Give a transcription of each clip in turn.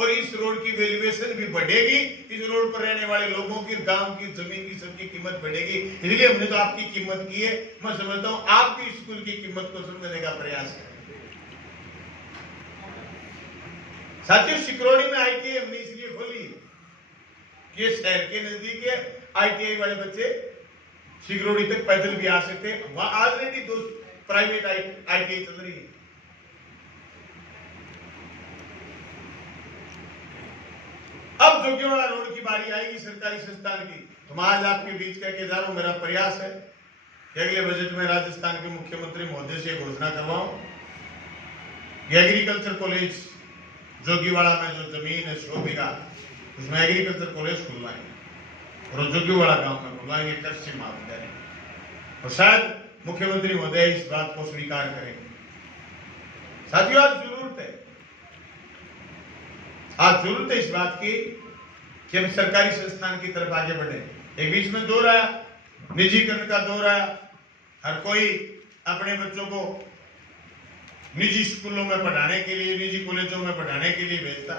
और इस रोड की वैल्यूएशन भी बढ़ेगी, इस रोड पर रहने वाले लोगों की, गांव की जमीन की सबकी कीमत बढ़ेगी। इसलिए हमने तो आपकी कीमत की है। मैं समझता हूं आप भी स्कूल की कीमत को समझने का प्रयास करें। साथियों, सिकरौड़ी में ITI हमने इसलिए खोली कि शहर के नजदीक है, ITI वाले बच्चे सिकरौड़ी तक पैदल भी आ सकते हैं। वहां ऑलरेडी 2 प्राइवेट ITI चल रही है। अब जोगियोवाड़ा रोड की बारी आएगी सरकारी संस्थान की। तो मैं आज आपके बीच कह के जा रहा हूं, मेरा प्रयास है कि अगले बजट में राजस्थान के मुख्यमंत्री महोदय से घोषणा करवाऊं, एग्रीकल्चर कॉलेज जोगियोवाड़ा में जो जमीन है 100 बीघा, उसमें एग्रीकल्चर कॉलेज खुलवाएंगे और जोगियोवाड़ा गांव में खुलवाएंगे कृषि महाविद्यालय। और शायद मुख्यमंत्री महोदय इस बात को स्वीकार करेंगे। साथियों, आज जरूरत है इस बात की कि हम सरकारी संस्थान की तरफ आगे बढ़े। एक बीच में दौर आया, निजीकरण का दौर आया, हर कोई अपने बच्चों को निजी स्कूलों में पढ़ाने के लिए, निजी कॉलेजों में पढ़ाने के लिए भेजता।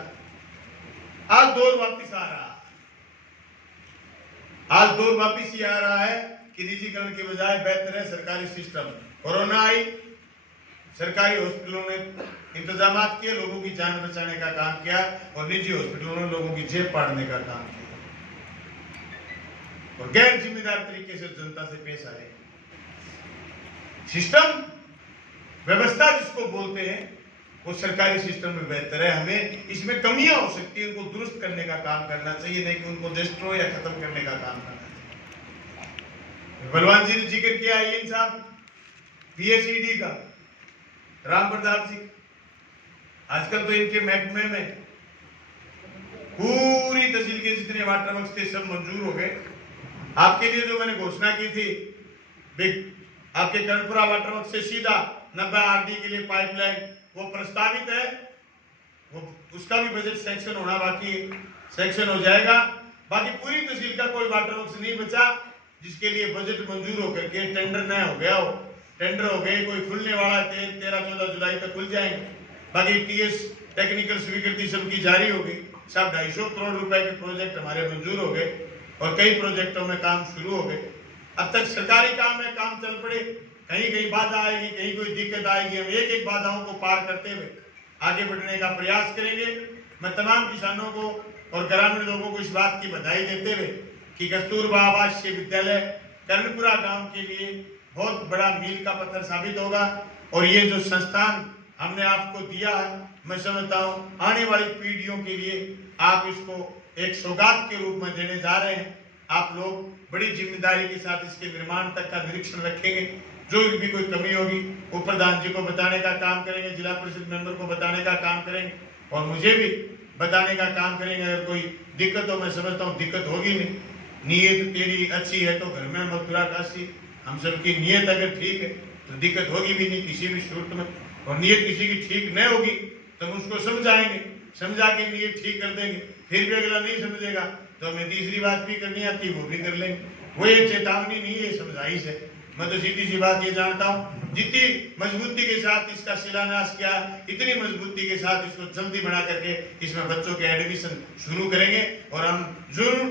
आज दौर वापिस आ रहा है। आज दौर वापिस ये आ रहा है कि निजीकरण के बजाय बेहतर है सरकारी सिस्टम। कोरोना आई, सरकारी हॉस्पिटलों ने इंतजाम किए, लोगों की जान बचाने का काम किया, और निजी हॉस्पिटलों ने लोगों की जेब पाड़ने का काम किया और गैर जिम्मेदार तरीके से जनता से पेश आए। सिस्टम व्यवस्था जिसको बोलते हैं वो सरकारी सिस्टम में बेहतर है। हमें इसमें कमियां हो सकती है, उनको दुरुस्त करने का काम करना चाहिए, नहीं कि उनको डिस्ट्रॉय या खत्म करने का काम करना चाहिए। बलवान जी ने जिक्र किया IN साहब PhD का, राम प्रताप जी, आजकल तो इनके महकमे में पूरी तहसील के जितने वाटर वर्क्स थे सब मंजूर हो गए। आपके लिए जो मैंने घोषणा की थी, आपके कर्णपुरा वाटर वर्क्स से सीधा 90 RD के लिए पाइपलाइन, वो प्रस्तावित है, वो उसका भी बजट सैंक्शन होना बाकी है, सैंक्शन हो जाएगा। बाकी पूरी तहसील का कोई वाटर वर्क्स नहीं बचा जिसके लिए बजट मंजूर होकर के टेंडर न हो गया हो। टेंडर हो गए, कोई खुलने वाला 13-14 जुलाई तक खुल जाएंगे। बाकी TS टेक्निकल स्वीकृति सबकी जारी होगी। सब 250 करोड़ रुपए के प्रोजेक्ट हमारे मंजूर हो गए और कई प्रोजेक्टों में काम शुरू हो गए। अब तक सरकारी काम में काम चल पड़े, कहीं कहीं बाधा आएगी, कहीं कोई दिक्कत आएगी, हम एक एक बाधाओं को पार करते हुए आगे बढ़ने का प्रयास करेंगे। मैं तमाम किसानों को और ग्रामीण लोगों को इस बात की बधाई देते हुए कि कस्तूरबा आवासीय विद्यालय कर्णपुरा गांव के लिए बहुत बड़ा मील का पत्थर साबित होगा। और ये जो संस्थान हमने आपको दिया है, मैं समझता हूँ आने वाली पीढ़ियों के लिए आप इसको एक सौगात के रूप में देने जा रहे हैं। आप लोग बड़ी जिम्मेदारी के साथ इसके निर्माण तक का निरीक्षण रखेंगे। जो भी कोई कमी होगी वो प्रधान जी को बताने का काम करेंगे, जिला परिषद मेंबर को बताने का काम करेंगे और मुझे भी बताने का काम करेंगे। अगर कोई दिक्कत हो, मैं समझता हूँ दिक्कत होगी नहीं। नीयत तेरी अच्छी है तो घर में मथुरा काशी। हम सबकी नीयत अगर ठीक है तो दिक्कत होगी भी नहीं किसी भी सूरत में। और नीयत किसी की ठीक नहीं होगी तो हम उसको समझाएंगे, समझा के नीयत ठीक कर देंगे। फिर भी अगला नहीं समझेगा तो हमें तीसरी बात भी करनी आती है, वो भी कर लेंगे। वो ये चेतावनी नहीं है, समझाइश है। मैं तो सीधी सी बात ये जानता हूँ, जितनी मजबूती के साथ इसका शिलान्यास किया, इतनी मजबूती के साथ इसको जल्दी बना करके इसमें बच्चों के एडमिशन शुरू करेंगे। और हम जरूर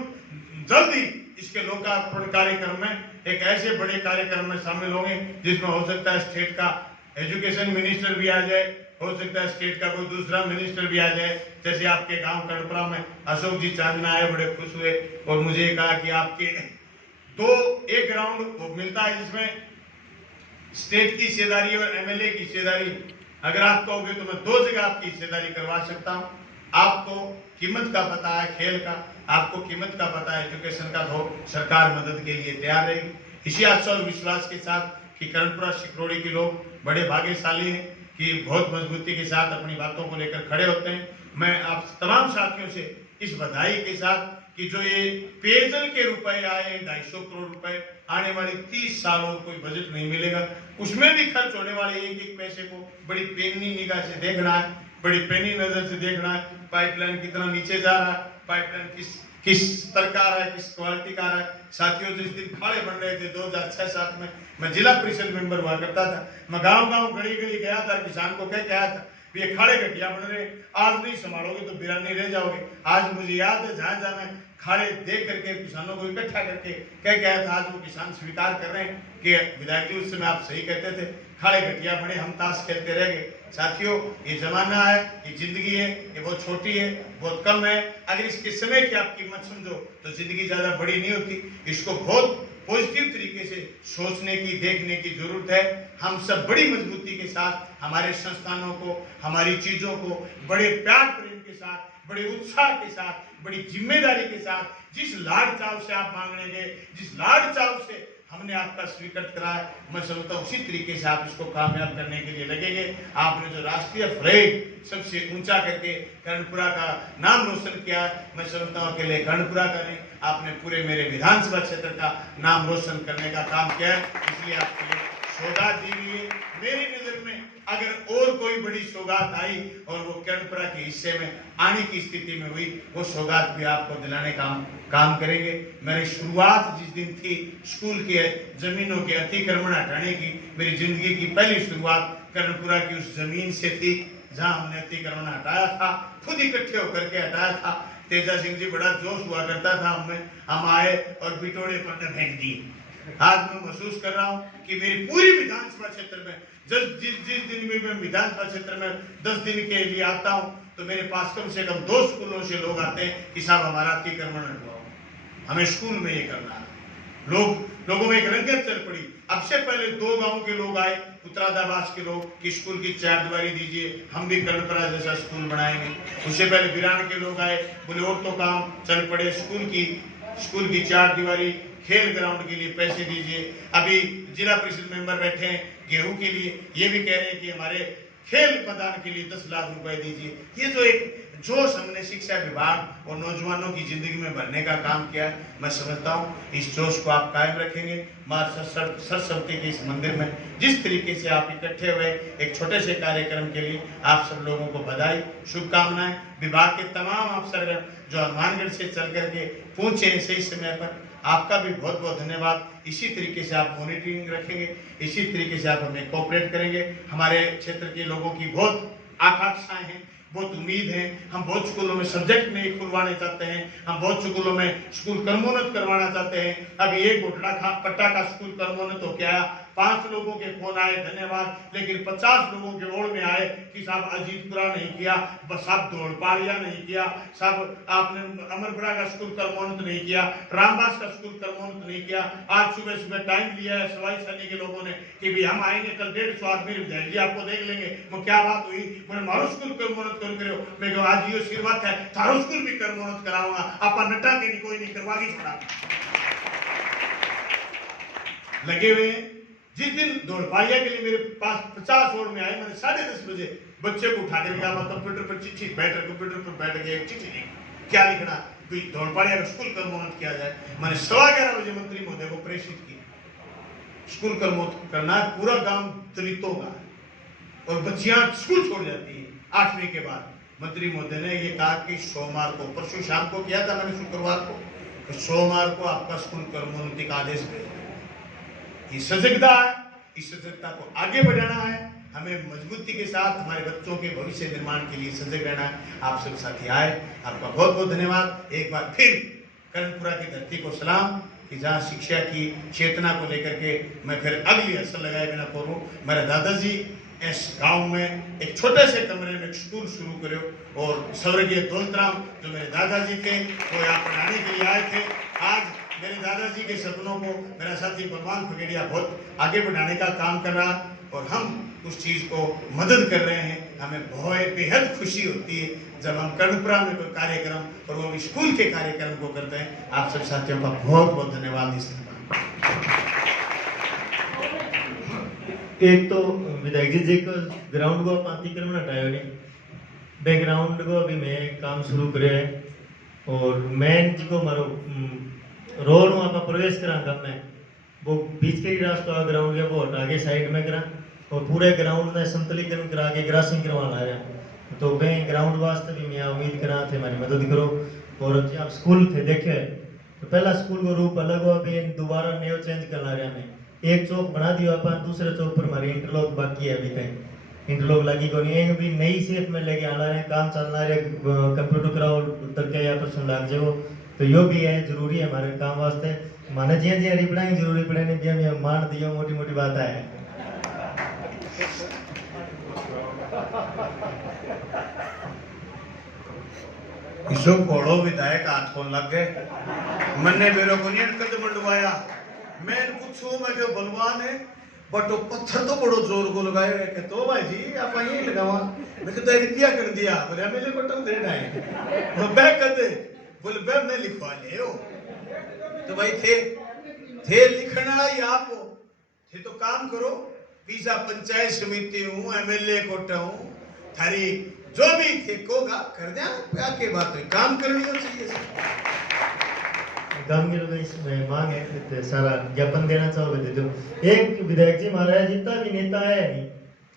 जल्दी इसके लोकार्पण कार्यक्रम में एक ऐसे बड़े कार्यक्रम में शामिल होंगे जिसमें हो सकता है स्टेट का एजुकेशन मिनिस्टर भी आ जाए, हो सकता है स्टेट का कोई दूसरा मिनिस्टर भी आ जाए। जैसे आपके गांव कर्णपुरा में अशोक जी चांदना आए, बड़े खुश हुए और मुझे कहा कि आपके एक ग्राउंड मिलता है जिसमें स्टेट की हिस्सेदारी और MLA की हिस्सेदारी, अगर आप कहोगे तो मैं 2 जगह आपकी हिस्सेदारी करवा सकता हूं। आपको कीमत का पता है खेल का, आपको कीमत का पता है एजुकेशन का, तो सरकार मदद के लिए तैयार रहेगी। इसी आशा और विश्वास के साथ कि कर्णपुरा सिकरौड़ी के लोग बड़े भाग्यशाली हैं कि बहुत मजबूती के साथ अपनी बातों को लेकर खड़े होते हैं। मैं आप तमाम साथियों से इस बधाई के साथ कि जो ये पेयजल के रुपए आए 250 करोड़ रुपए, आने वाली 30 सालों कोई बजट नहीं मिलेगा, उसमें भी खर्च होने वाले एक एक पैसे को बड़ी पेनी निगाह से देखना है, बड़ी पेनी नजर से देखना है। पाइपलाइन कितना नीचे जा रहा है, पाइपलाइन किस स्तर का आ रहा है, किस क्वालिटी का आ रहा है। साथियों, जिस दिन खाड़े बन रहे थे 2006-7 में, मैं जिला परिषद मेंबर हुआ करता था। मैं गांव गांव गली गली गया था, किसान को कह के आया था ये खाड़े घटिया बन रहे, आज नहीं संभालोगे तो वीरानी रह जाओगे। आज मुझे याद है जहां जहां मैं खाड़े देख करके किसानों को इकट्ठा करके कह गया था, आज वो किसान स्वीकार कर रहे हैं कि विधायक जी उस समय आप सही कहते थे, खाड़े घटिया बने, हम ताश खेलते रह गए। साथियों, ये जमाना है, ये जिंदगी है, ये बहुत छोटी है, बहुत कम है। अगर इसके समय की आप कीमत समझो तो जिंदगी ज्यादा बड़ी नहीं होती। इसको बहुत पॉजिटिव तरीके से सोचने की, देखने की जरूरत है। हम सब बड़ी मजबूती के साथ हमारे संस्थानों को, हमारी चीजों को बड़े प्यार प्रेम के साथ, बड़े उत्साह के साथ, बड़ी जिम्मेदारी के साथ, जिस लाड चाव से आप मांगने गए, जिस लाड चाव से हमने आपका स्वीकृत करा है, मैं समझता हूँ उसी तरीके से आप इसको कामयाब करने के लिए लगेंगे। आपने जो राष्ट्रीय फ्लैग सबसे ऊंचा करके कर्णपुरा का नाम रोशन किया, मैं समझता हूँ अकेले कर्णपुरा का नहीं, आपने पूरे मेरे विधानसभा क्षेत्र का नाम रोशन करने का काम किया है। इसलिए आपके लिए सौगात दी हुई है। मेरी नजर में अगर और कोई बड़ी सौगात आई और वो कर्णपुरा के हिस्से में आने की स्थिति में हुई, वो सौगात भी आपको दिलाने का काम करेंगे। मेरी शुरुआत जिस दिन थी स्कूल के जमीनों के अतिक्रमण हटाने की, मेरी जिंदगी की पहली शुरुआत कर्णपुरा की उस जमीन से थी जहां हमने अतिक्रमण हटाया था, खुद इकट्ठे होकर के हटाया था। तेजा सिंह जी, बड़ा जोश हुआ करता था हमें, हम आए और बिटोड़े पन्ने फेंक दिए। आज मैं महसूस कर रहा हूँ कि मेरी पूरी विधानसभा क्षेत्र में जिस दिन भी मैं विधानसभा क्षेत्र में 10 दिन के लिए आता हूँ तो मेरे पास कम से कम 2 स्कूलों से लोग आते हैं कि साहब हमारा अतिक्रमण हटवाओ, हमें स्कूल में ये करना है। लोगों में एक रंगत चल पड़ी। अब से पहले 2 गांव के लोग आए, उत्तरादाबास के लोग, कि स्कूल की 4 दीवारी दीजिए, हम भी कर्णपुरा जैसा स्कूल बनाएंगे। उससे पहले बिरान के लोग आए, बोले और तो काम चल पड़े, स्कूल की 4 दीवारी, खेल ग्राउंड के लिए पैसे दीजिए। अभी जिला परिषद मेंबर बैठे हैं गेहूं के लिए, ये भी कह रहे हैं कि हमारे खेल मैदान के लिए 10 लाख रुपए दीजिए। ये जो एक जोश हमने शिक्षा विभाग और नौजवानों की जिंदगी में भरने का काम किया है, मैं समझता हूँ इस जोश को आप कायम रखेंगे। मां सरस्वती के इस मंदिर में जिस तरीके से आप इकट्ठे हुए एक छोटे से कार्यक्रम के लिए, आप सब लोगों को बधाई, शुभकामनाएं। विभाग के तमाम अफसरगण जो हनुमानगढ़ से चल करके पहुंचे सही समय पर, आपका भी बहुत बहुत धन्यवाद। इसी तरीके से आप मॉनिटरिंग रखेंगे, इसी तरीके से आप हमें कोऑपरेट करेंगे। हमारे क्षेत्र के लोगों की बहुत आकांक्षाएं हैं, बहुत उम्मीद है। हम बहुत स्कूलों में सब्जेक्ट में खुलवाने चाहते हैं, हम बहुत स्कूलों में स्कूल कर्मोन्नत करवाना चाहते हैं। अभी एक घोटड़ा पट्टा का स्कूल कर्मोन्नत होके आया, 5 लोगों के फोन आए, धन्यवाद, लेकिन 50 लोगों के ओर में आए कि साहब अजीतपुरा नहीं किया, बस साहब धौलपाड़िया नहीं किया, साहब आपने अमरपुरा का स्कूल कर्मोन्नत नहीं किया, रामबास का स्कूल कर्मोन्नत नहीं किया। आज सुबह टाइम लिया है सवाई सैनी के लोगों ने कि भी हम आएंगे कल 150 आदमी विधायक जी आपको देख लेंगे। वो क्या बात हुई, मैंने मारो स्कूल कर्मोन्नत करो। मैं कहूँ आज ये आशीर्वाद है, थारो स्कूल भी कर्मोन्नत कराऊंगा, आपा नटा के नहीं कोई नहीं करवागी छोड़ा। लगे हुए हैं। जिस दिन धौलपाड़िया के लिए मेरे पास 50 ओर में आए, मैंने 10:30 बजे बच्चे को उठा कर गया, कंप्यूटर पर चिट्ठी कंप्यूटर पर बैठ गया, एक चिट्ठी लिखी, क्या लिखना, धौलपाड़िया का स्कूल कर्मोन्नत किया जाए। मैंने 11:15 बजे मंत्री महोदय को प्रेषित किया, स्कूल कर्मोन्नत करना है, पूरा गांव दलितों का है और बच्चियां स्कूल छोड़ जाती है 8वीं के बाद। मंत्री महोदय ने ये कहा कि सोमवार को, परसों शाम को किया था मैंने, शुक्रवार को, तो सोमवार को आपका स्कूल कर्मोन्नति का आदेश भेजा। ये सजगता है, इस सजगता को आगे बढ़ाना है, हमें मजबूती के साथ हमारे बच्चों के भविष्य निर्माण के लिए सजग रहना है। आप सब साथी आए, आपका बहुत बहुत धन्यवाद। एक बार फिर कर्णपुरा की धरती को सलाम कि जहाँ शिक्षा की चेतना को लेकर के मैं फिर अगली असर लगाए बिना करूँ। मेरे दादाजी इस गांव में एक छोटे से कमरे में एक स्कूल शुरू करो और स्वर्गीय दौलतराम जो मेरे दादाजी थे वो यहाँ पढ़ाने के लिए आए थे। आज मेरे दादाजी के सपनों को मेरा साथी भगवान फगेड़िया बहुत आगे बढ़ाने का काम कर रहा और हम उस चीज को मदद कर रहे हैं। हमें बहुत बेहद खुशी होती है जब हम कर्णपुरा में कोई कार्यक्रम और वो स्कूल के कार्यक्रम को करते हैं। आप सब साथियों का बहुत बहुत धन्यवाद। इस एक तो विधायक जी को ग्राउंड को अतिक्रमण हटाया नहीं, बैकग्राउंड को अभी मैं काम शुरू करे और मेन जी को मारो रोड वहाँ पर प्रवेश करा काम में वो बीच के ही रास्ता ग्राउंड के वो हटा के साइड में करा और पूरे ग्राउंड में संतुलीकरण करा के ग्रासिंग करवाना है। तो मैं ग्राउंड वास्ते भी मैं उम्मीद करा थे हमारी मदद करो। और जब आप स्कूल थे देखे तो पहला स्कूल को रूप अलग हो, अभी दोबारा न्यू चेंज करना रहा। मैं एक चौक बना दिया अपन, दूसरे चौक पर हमारी इंटरलॉक बाकी है अभी तक। इंटरलॉक लगी को नहीं है भी नई सेफ में लेके आना है काम चलना है कंप्यूटर कराओ उतर के या पर्सन लाग जाओ तो यो भी है जरूरी है हमारे काम वास्ते माने जिया जिया रिपड़ाई जरूरी पड़े नहीं भी हम मान दियो मोटी मोटी बात है इसो घोड़ो विधायक हाथ फोन लग गए मन्ने बेरो को नहीं कद मंडवाया मैं पूछूं मैं जो बलवान है बट वो पत्थर तो बड़ो जोर को लगाए हुए कि तो भाई जी आप यही लगावा मैं कहता है क्या कर दिया बोले मेरे को टम देना है वो बैग कर दे बोले बैग मैं लिखवा ले हो तो भाई थे लिखना ही आप थे तो काम करो पिज्जा पंचायत समिति हूँ एमएलए कोटा हूँ थारी जो भी थे कोगा कर दिया क्या के बात है काम करनी हो चाहिए काम के लोग इसमें मांग है सारा ज्ञापन देना चाहोगे दे दो एक विधायक जी महाराज जितना भी नेता है नहीं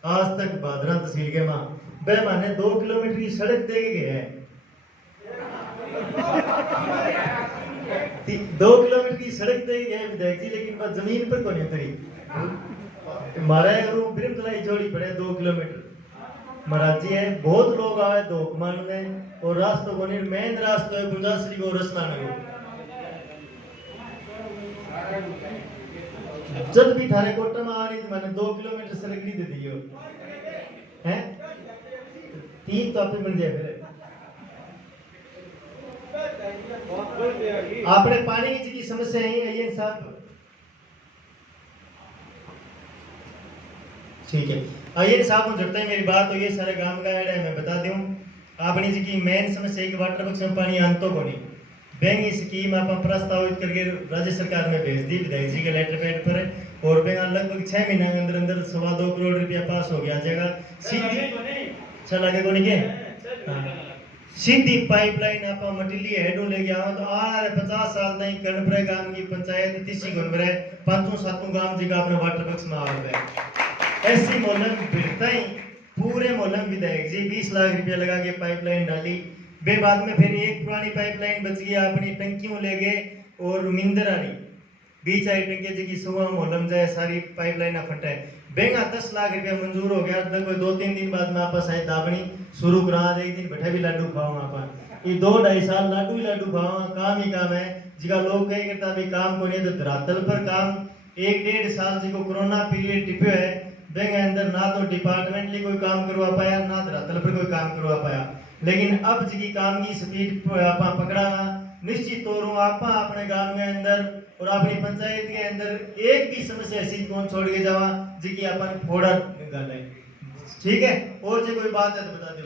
आज तक भादरा तहसील के मां बे माने 2 किलोमीटर की सड़क दे के गए हैं 2 किलोमीटर की सड़क दे गए विधायक जी लेकिन बस जमीन पर को नहीं उतरी महाराज और ब्रिम तलाई जोड़ी पड़े 2 किलोमीटर महाराज जी है बहुत लोग आए धोकमान में और रास्तों को नहीं मेन रास्ता है गुंजाश्री को रसना नगर जब भी थारे कोटा में आ रही थी मैंने 2 किलोमीटर सड़क नहीं दे दी हैं 3 तो आपने बन जाए फिर आपने पानी की समस्या है ये साहब ठीक है आइए साहब हम जुड़ते हैं मेरी बात हो ये सारे गांव का है मैं बता दूं आपने जी की मेन समस्या है कि वाटर बक्स में पानी आंतो को नहीं बैंक स्कीम आप प्रस्तावित करके राज्य सरकार में भेज दी विधायक जी के लेटर पैड पर और बैंक लगभग 6 महीने के अंदर अंदर 2.25 करोड़ रुपया पास हो गया जाएगा सीधी चल आगे को नहीं के सीधी पाइपलाइन आप मटिली हेडो ले गया तो आ रहे 50 साल तक कर्णपुरा गांव की पंचायत तीसी गुनबरे 5-7 गांव जी का अपने वाटर बक्स में आ गए ऐसी मोहल्ले भिड़ता ही पूरे मोहल्ले में विधायक जी 20 लाख रुपया लगा के पाइपलाइन डाली बे बाद में फिर एक पुरानी पाइपलाइन बच गई अपनी टंकियों ले गए और मिंदर आ रही बीच आई टंकी जी की सुबह मोहल्लम जाए सारी पाइपलाइन फटे बेंगा 10 लाख रुपया मंजूर हो गया लगभग 2-3 दिन बाद में आपस आए दाबनी शुरू करा एक दिन बैठे भी लाडू खाओ आप ये 2-2.5 साल लाडू ही लाडू खाओ काम ही काम है जिका लोग कहे करता भी काम को नहीं तो धरातल पर काम 1-1.5 साल जी को कोरोना पीरियड टिप्यो है बैंक अंदर ना तो डिपार्टमेंटली कोई काम करवा पाया ना धरातल पर कोई काम करवा पाया लेकिन अब जी काम की स्पीड आप पकड़ा निश्चित तौर आप अपने गांव के अंदर और अपनी पंचायत के अंदर एक भी समस्या ऐसी कौन छोड़ के जावा जी की अपन फोड़ा गल है ठीक है और जो कोई बात है तो बता दो।